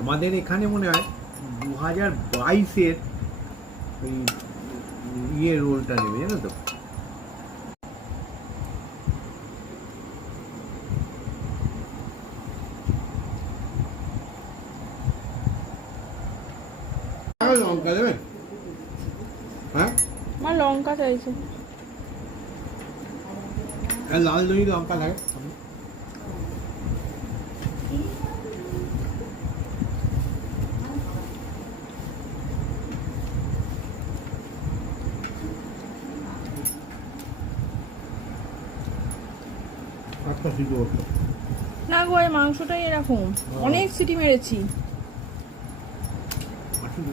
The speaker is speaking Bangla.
আমাদের এখানে মনে হয় 2022-এর ওই রোলটা নেবে, জানো তো? লঙ্কা দেবেন? হ্যাঁ, আমার লঙ্কা চাইছে। লাল দই লঙ্কা লাগে। আচ্ছা, ঠিক আছে। না গো, এই মাংসটাই এরকম, অনেক সিটি মেরেছি। আসলে